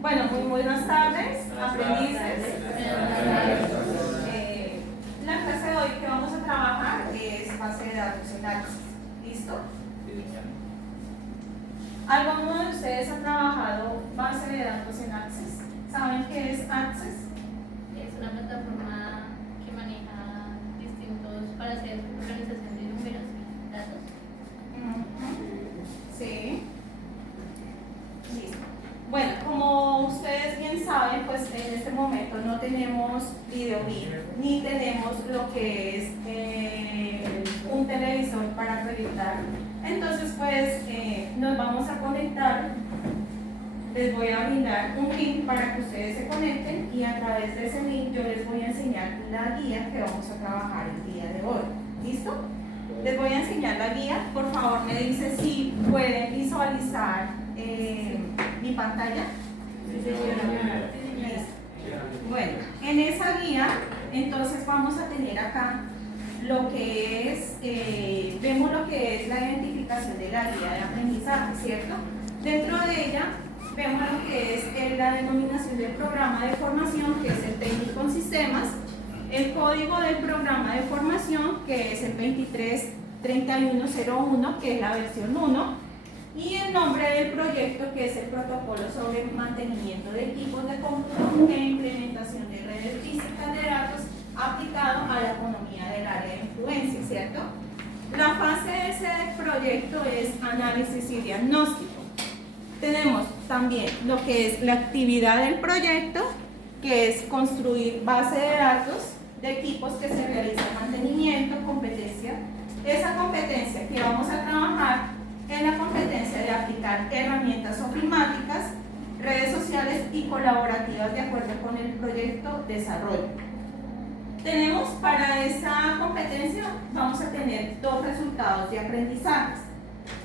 Bueno, muy buenas tardes, aprendices. La clase de hoy que vamos a trabajar es base de datos en Access. ¿Listo? ¿Alguno de ustedes ha trabajado base de datos en Access? ¿Saben qué es Access? Es una plataforma que maneja distintos para hacer organización de números y datos. Sí. Listo. Bueno, como ustedes bien saben, pues en este momento no tenemos VideoMeet ni tenemos lo que es un televisor para proyectar. Entonces, pues nos vamos a conectar. Les voy a brindar un link para que ustedes se conecten y a través de ese link yo les voy a enseñar la guía que vamos a trabajar el día de hoy. ¿Listo? Les voy a enseñar la guía. Por favor, me dicen si pueden visualizar mi pantalla. Listo. Bueno, en esa guía, entonces vamos a tener acá lo que es, vemos lo que es la identificación de la guía de aprendizaje, ¿cierto? Dentro de ella vemos lo que es la denominación del programa de formación, que es el técnico en sistemas, el código del programa de formación, que es el 233101, que es la versión 1, y el nombre del proyecto, que es el protocolo sobre mantenimiento de equipos de cómputo e implementación de redes físicas de datos aplicado a la economía del área de influencia, ¿cierto? La fase de ese proyecto es análisis y diagnóstico. Tenemos también lo que es la actividad del proyecto, que es construir base de datos de equipos que se realiza mantenimiento, competencia. Esa competencia que vamos a trabajar es la competencia de aplicar herramientas ofimáticas, redes sociales y colaborativas de acuerdo con el proyecto desarrollo. Tenemos para esa competencia, vamos a tener dos resultados de aprendizaje.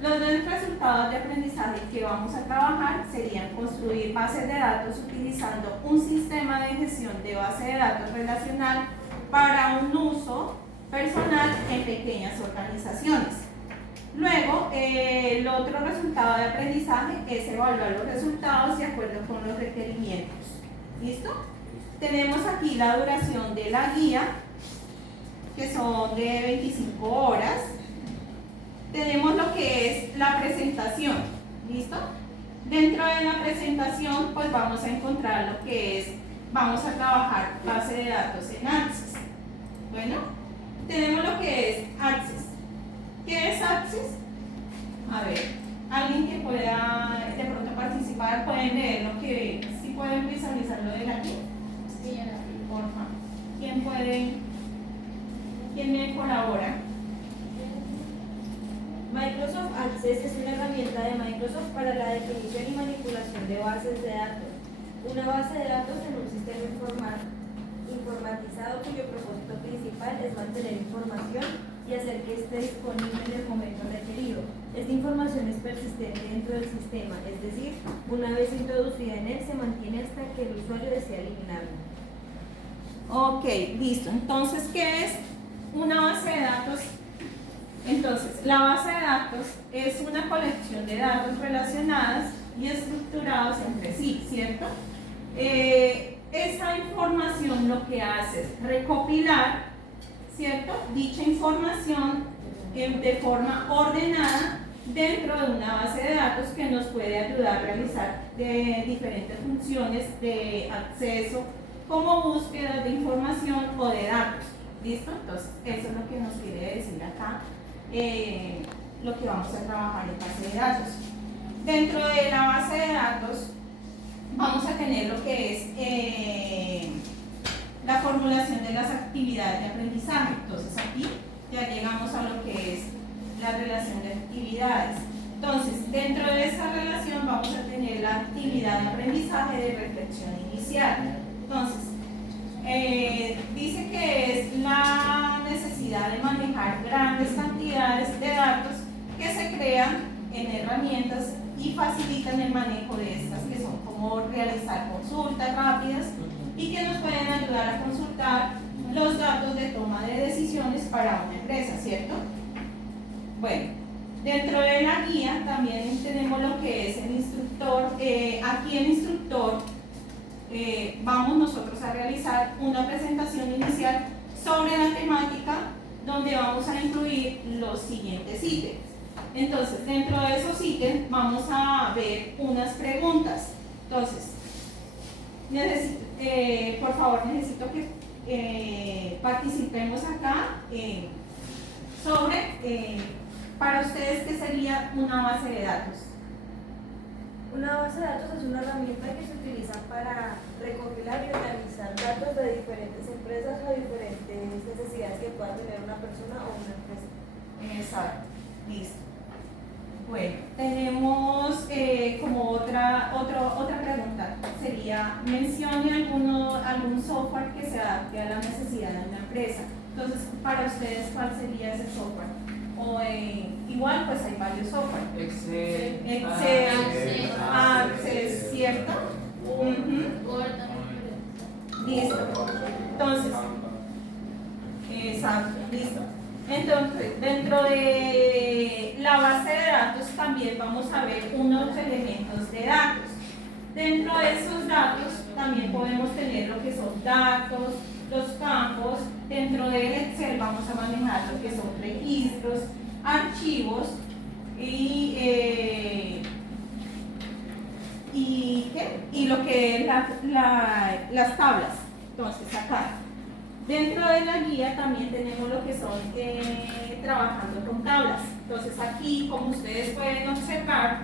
Los dos resultados de aprendizaje que vamos a trabajar serían construir bases de datos utilizando un sistema de gestión de base de datos relacional para un uso personal en pequeñas organizaciones. Luego, el otro resultado de aprendizaje es evaluar los resultados de acuerdo con los requerimientos. ¿Listo? Tenemos aquí la duración de la guía, que son de 25 horas. Tenemos lo que es la presentación. ¿Listo? Dentro de la presentación, pues vamos a encontrar lo que es, vamos a trabajar base de datos en Access. Bueno, tenemos lo que es Access. ¿Qué es Access? A ver, alguien que pueda de pronto participar, pueden leer lo que, si pueden visualizarlo de aquí. Sí, Por favor. ¿Quién me colabora? Microsoft Access es una herramienta de Microsoft para la definición y manipulación de bases de datos. Una base de datos en un sistema informatizado cuyo propósito principal es mantener información y hacer que esté disponible en el momento requerido. Esta información es persistente dentro del sistema, es decir, una vez introducida en él se mantiene hasta que el usuario desea eliminarla. Ok, listo. Entonces, ¿qué es una base de datos? Entonces, la base de datos es una colección de datos relacionadas y estructurados entre sí, ¿cierto? Esa información lo que hace es recopilar, ¿cierto?, dicha información de forma ordenada dentro de una base de datos que nos puede ayudar a realizar diferentes funciones de acceso, como búsqueda de información o de datos. ¿Listo? Entonces, eso es lo que nos quiere decir acá, lo que vamos a trabajar en base de datos. Dentro de la base de datos vamos a tener lo que es la formulación de las actividades de aprendizaje. Entonces aquí ya llegamos a lo que es la relación de actividades. Entonces, dentro de esa relación vamos a tener la actividad de aprendizaje de reflexión inicial. Entonces, dice que es la necesidad de manejar grandes cantidades de datos que se crean en herramientas y facilitan el manejo de estas, que son como realizar consultas rápidas y que nos pueden ayudar a consultar los datos de toma de decisiones para una empresa, ¿cierto? Bueno, Dentro de la guía también tenemos lo que es el instructor. Aquí el instructor vamos nosotros a realizar una presentación inicial sobre la temática donde vamos a incluir los siguientes ítems. Entonces, dentro de esos ítems vamos a ver unas preguntas. Entonces, por favor, necesito que participemos acá sobre, para ustedes, ¿qué sería una base de datos? Una base de datos es una herramienta que se utiliza para recopilar y organizar datos de diferentes empresas o diferentes necesidades que pueda tener una persona o una empresa. Exacto, listo. Bueno, tenemos como otra pregunta, sería, mencione algún software que se adapte a la necesidad de una empresa. Entonces, para ustedes, ¿cuál sería ese software? O igual, pues hay varios software. Excel, Access, ¿cierto? Word también. Listo. Entonces, exacto, listo. Entonces, dentro de la base de datos también vamos a ver unos elementos de datos. Dentro de esos datos también podemos tener lo que son datos, los campos. Dentro del Excel vamos a manejar lo que son registros, archivos y lo que es las tablas. Entonces acá dentro de la guía también tenemos lo que son trabajando con tablas. Entonces aquí, como ustedes pueden observar,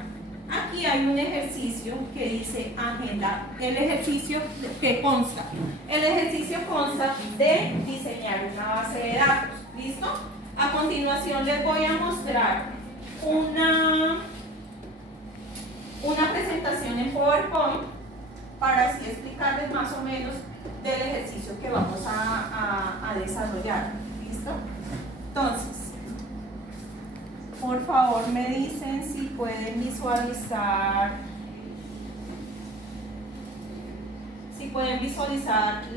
aquí hay un ejercicio que dice agenda. El ejercicio que consta. El ejercicio consta de diseñar una base de datos. ¿Listo? A continuación les voy a mostrar una presentación en PowerPoint para así explicarles más o menos del ejercicio que vamos a desarrollar. ¿Listo? Entonces, por favor me dicen si pueden visualizar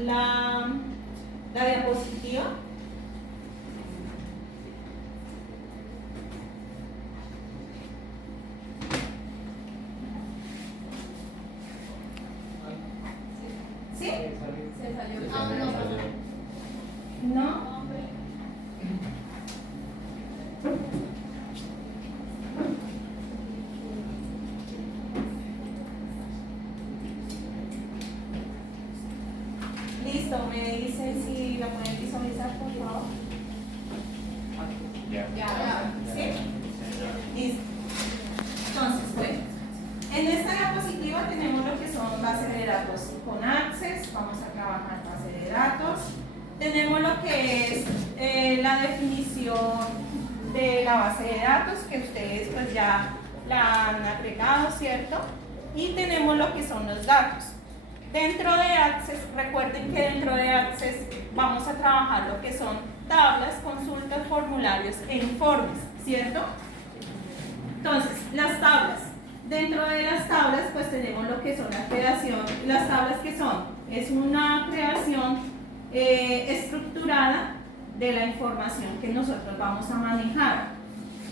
la diapositiva. ¿Sí? Se salió. Ah, no. ¿No? Listo, me dicen si la pueden visualizar, por favor. Ya. ¿Sí? Listo. Entonces, bueno, en esta diapositiva tenemos lo que son bases de datos con Access. Vamos a trabajar base de datos. Tenemos lo que es la definición de la base de datos, que ustedes pues ya la han agregado, ¿cierto? Y tenemos lo que son los datos. Dentro de Access, recuerden que dentro de Access vamos a trabajar lo que son tablas, consultas, formularios e informes, ¿cierto? Entonces, las tablas. Dentro de las tablas, pues tenemos lo que son la creación. Las tablas que son, es una creación estructurada de la información que nosotros vamos a manejar.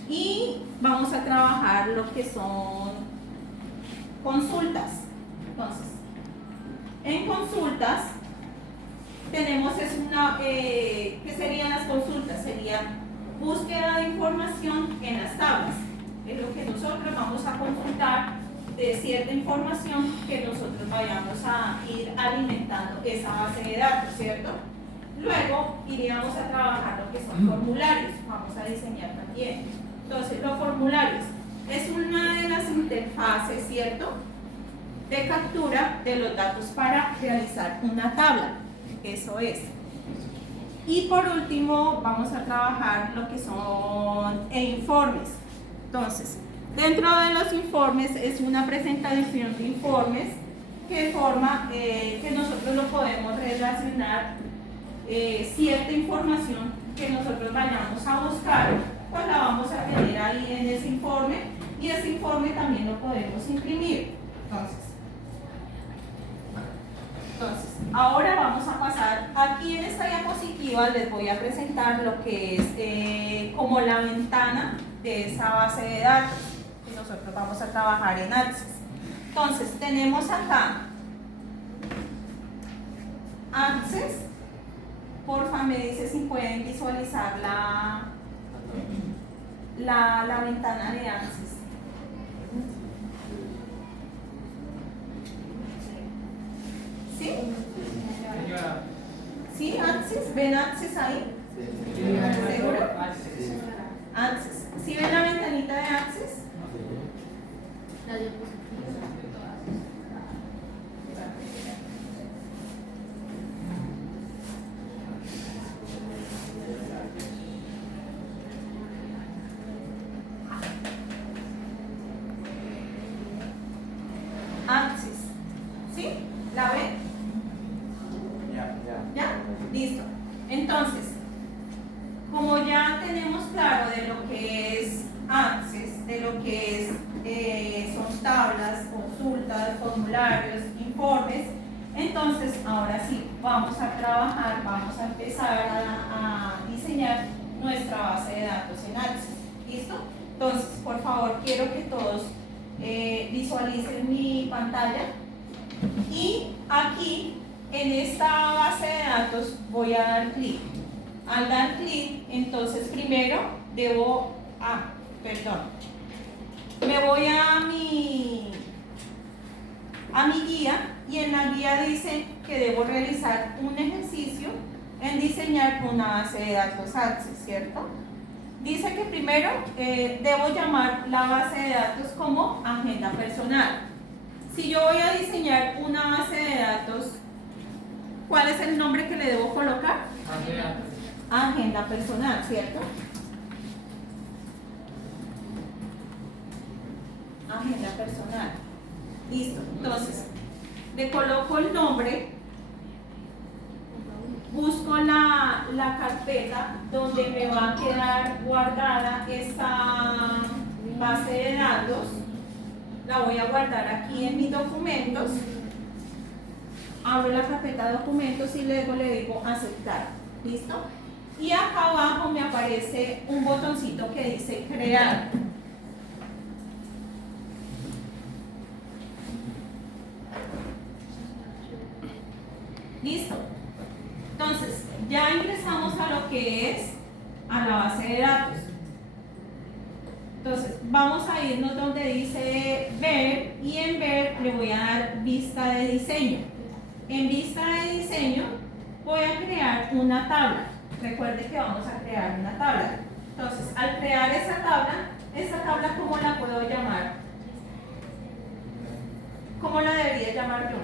Y vamos a trabajar lo que son consultas. Entonces, en consultas tenemos ¿qué serían las consultas? Sería búsqueda de información en las tablas. Es lo que nosotros vamos a consultar de cierta información que nosotros vayamos a ir alimentando esa base de datos, ¿cierto? Luego iríamos a trabajar lo que son formularios. Vamos a diseñar también. Entonces, los formularios es una de las interfaces, ¿cierto?, de captura de los datos para realizar una tabla. Eso es. Y por último vamos a trabajar lo que son informes. Entonces, dentro de los informes es una presentación de informes que nosotros lo podemos relacionar cierta información que nosotros vayamos a buscar, pues la vamos a tener ahí en ese informe, y ese informe también lo podemos imprimir. Entonces, ahora vamos a pasar, aquí en esta diapositiva les voy a presentar lo que es como la ventana de esa base de datos y nosotros vamos a trabajar en Access. Entonces tenemos acá Access. Porfa, me dice si pueden visualizar la ventana de Access. ¿Sí? ¿Sí? Access. ¿Ven Access ahí? ¿Seguro? Access. ¿Sí ven la ventanita de Access? La diapositiva. Access. ¿Sí? ¿La ven? ¿Ya? Listo. Entonces, como ya tenemos claro de lo que es Access, de lo que es, son tablas, consultas, formularios, informes, entonces ahora sí, vamos a trabajar, vamos a empezar a diseñar nuestra base de datos en Access. ¿Listo? Entonces, por favor, quiero que todos visualicen mi pantalla y aquí en esta base de datos voy a dar clic. Al dar clic, entonces primero me voy a mi guía y en la guía dice que debo realizar un ejercicio en diseñar una base de datos Access, ¿cierto? Dice que primero debo llamar la base de datos como agenda personal. Si yo voy a diseñar una base de datos, ¿cuál es el nombre que le debo colocar? Agenda personal, ¿cierto? Agenda personal. Listo. Entonces, le coloco el nombre, busco la carpeta donde me va a quedar guardada esta base de datos. La voy a guardar aquí en mis documentos. Abro la carpeta de documentos y luego le digo aceptar. ¿Listo? Y acá abajo me aparece un botoncito que dice crear. ¿Listo? Entonces, ya ingresamos a lo que es a la base de datos. Entonces, vamos a irnos donde dice ver y en ver le voy a dar vista de diseño. En vista de diseño voy a crear una tabla. Recuerde que vamos a crear una tabla. Entonces, al crear esa tabla, ¿cómo la puedo llamar? ¿Cómo la debería llamar yo?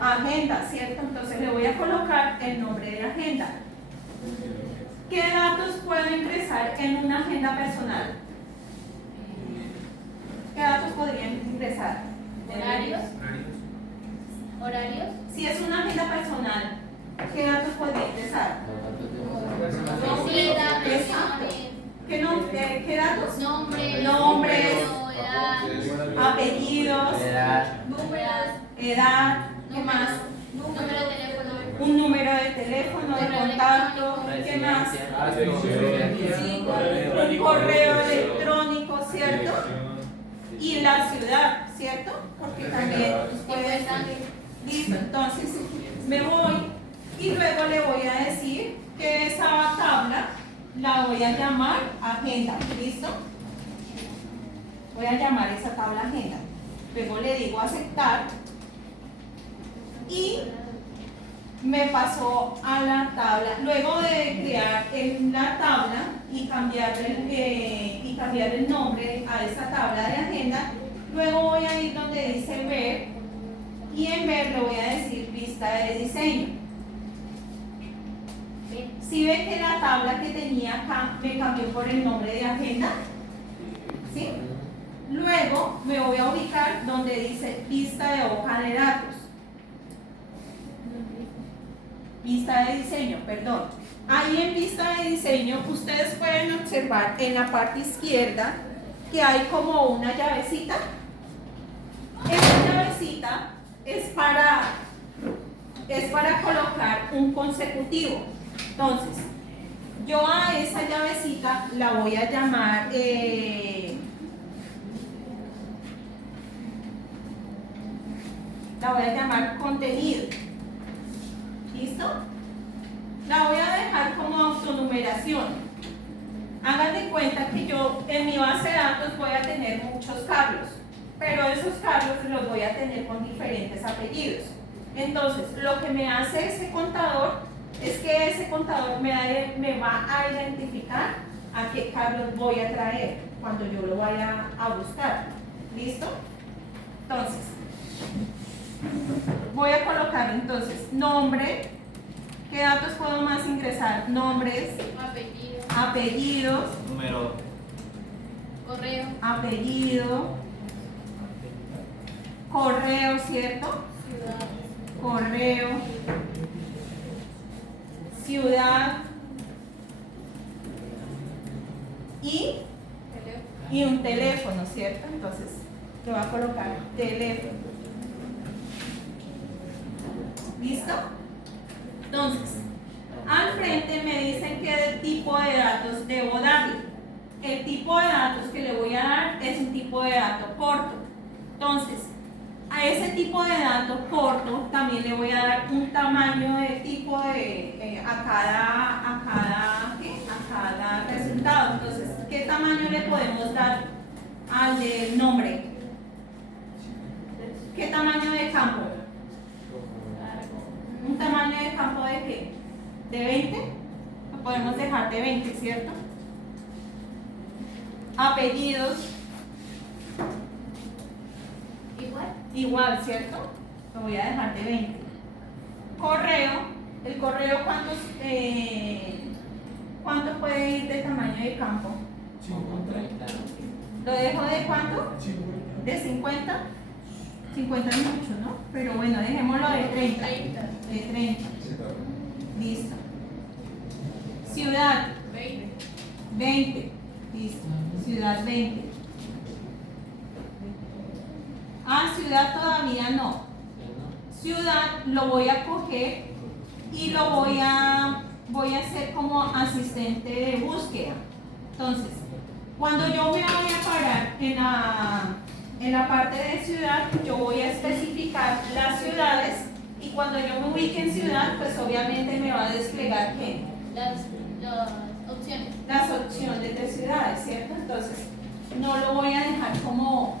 Agenda, ¿cierto? Entonces le voy a colocar el nombre de agenda. ¿Qué datos puedo ingresar en una agenda personal? ¿Qué datos podrían ingresar? ¿Horarios? Si es una agenda personal, ¿qué datos podría ingresar? ¿Qué datos? Nombres, apellidos, edad, ¿qué más? Número de teléfono. Un número de teléfono, de contacto, ¿qué más? Un correo electrónico, ¿cierto? Y la ciudad, ¿cierto? Porque también puede ser. Listo, entonces me voy y luego le voy a decir que esa tabla la voy a llamar agenda. ¿Listo? Voy a llamar esa tabla agenda. Luego le digo aceptar y me pasó a la tabla. Luego de crear la tabla y cambiar el nombre a esa tabla de agenda, luego voy a ir donde dice ver y en ver le voy a decir vista de diseño. ¿Sí ve que la tabla que tenía acá me cambió por el nombre de agenda? ¿Sí? Luego me voy a ubicar donde dice vista de hoja de datos. Vista de diseño, perdón. Ahí en vista de diseño ustedes pueden observar en la parte izquierda que hay como una llavecita. Esta llavecita es para colocar un consecutivo. Entonces, yo a esa llavecita la voy a llamar contenido. ¿Listo? La voy a dejar como autonumeración. Hagan de cuenta que yo en mi base de datos voy a tener muchos Carlos, pero esos Carlos los voy a tener con diferentes apellidos. Entonces, lo que me hace ese contador es que ese contador me va a identificar a qué Carlos voy a traer cuando yo lo vaya a buscar. ¿Listo? Entonces, voy a colocar entonces nombre. ¿Qué datos puedo más ingresar? Nombres, apellidos, Número. correo, apellido, correo, ¿cierto? ciudad, Correo, ciudad y un teléfono, ¿cierto? Entonces, lo voy a colocar teléfono. ¿Listo? Entonces, al frente me dicen qué tipo de datos debo darle. El tipo de datos que le voy a dar es un tipo de dato corto. Entonces, a ese tipo de dato corto también le voy a dar un tamaño de tipo de a cada resultado. Entonces, ¿qué tamaño le podemos dar al del nombre? ¿Qué tamaño de campo? ¿Un tamaño de campo de qué? ¿De 20? Lo podemos dejar de 20, ¿cierto? Apellidos, igual, ¿cierto? Lo voy a dejar de 20. Correo, el correo, ¿cuánto puede ir de tamaño de campo? 30. ¿Lo dejo de cuánto? ¿De 50? 50 es mucho, ¿no? Pero bueno, dejémoslo de 30. De 30. Listo. Ciudad. 20. Listo. Ciudad 20. Ciudad todavía no. Ciudad lo voy a coger y lo voy a hacer como asistente de búsqueda. Entonces, cuando yo me voy a parar en la parte de ciudad, yo voy a especificar las ciudades y cuando yo me ubique en ciudad, pues obviamente me va a desplegar ¿qué? las opciones. Las opciones de ciudades, ¿cierto? Entonces, no lo voy a dejar como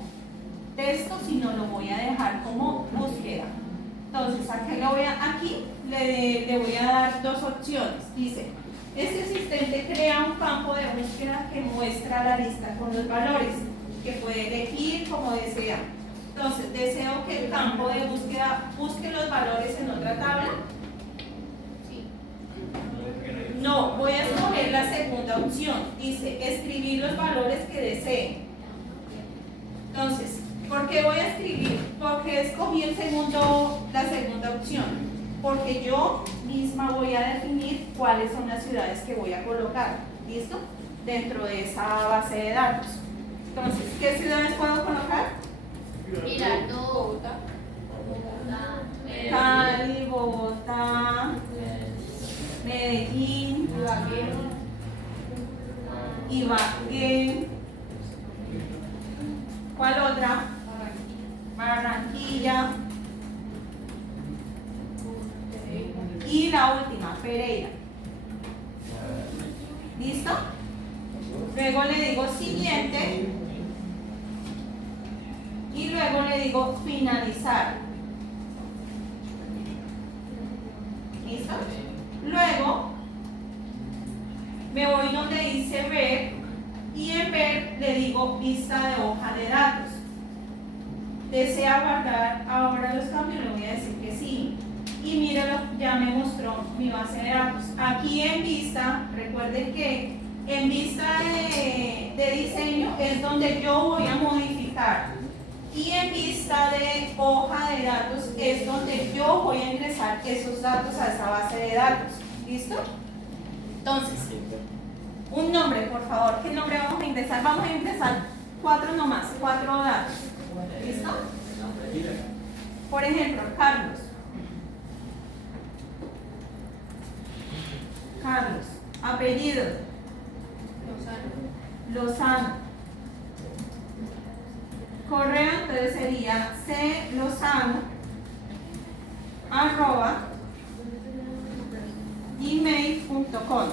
texto, sino lo voy a dejar como búsqueda. Entonces, aquí le voy a dar dos opciones. Dice, este asistente crea un campo de búsqueda que muestra la lista con los valores, que puede elegir como desea. Entonces, deseo que el campo de búsqueda busque los valores en otra tabla. Sí. No, voy a escoger la segunda opción. Dice, escribir los valores que desee. Entonces, ¿por qué voy a escribir? Porque escogí la segunda opción. Porque yo misma voy a definir cuáles son las ciudades que voy a colocar. ¿Listo? Dentro de esa base de datos. Entonces, ¿qué ciudades puedo colocar? Girardot, Cali, Bogotá, Medellín, Ibagué. ¿Cuál otra? Barranquilla. Y la última, Pereira. ¿Listo? Luego le digo siguiente. Y luego le digo finalizar. ¿Listo? Luego me voy donde dice ver y en ver le digo vista de hoja de datos. ¿Desea guardar ahora los cambios? Le voy a decir que sí. Y míralo, ya me mostró mi base de datos. Aquí en vista, recuerden que en vista de diseño es donde yo voy a modificar. Y en vista de hoja de datos es donde yo voy a ingresar esos datos a esa base de datos. ¿Listo? Entonces, un nombre, por favor. ¿Qué nombre vamos a ingresar? Vamos a ingresar 4 nomás, 4 datos. ¿Listo? Por ejemplo, Carlos. Apellido. Apellidos. Lozano. Correo entonces sería clozano@gmail.com.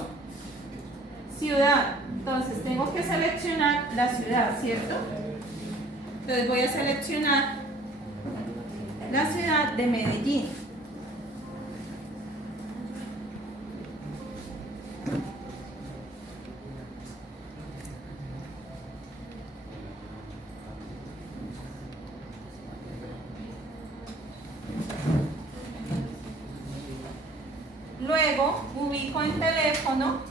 Ciudad, entonces tengo que seleccionar la ciudad, ¿cierto? Entonces voy a seleccionar la ciudad de Medellín. Luego ubico en teléfono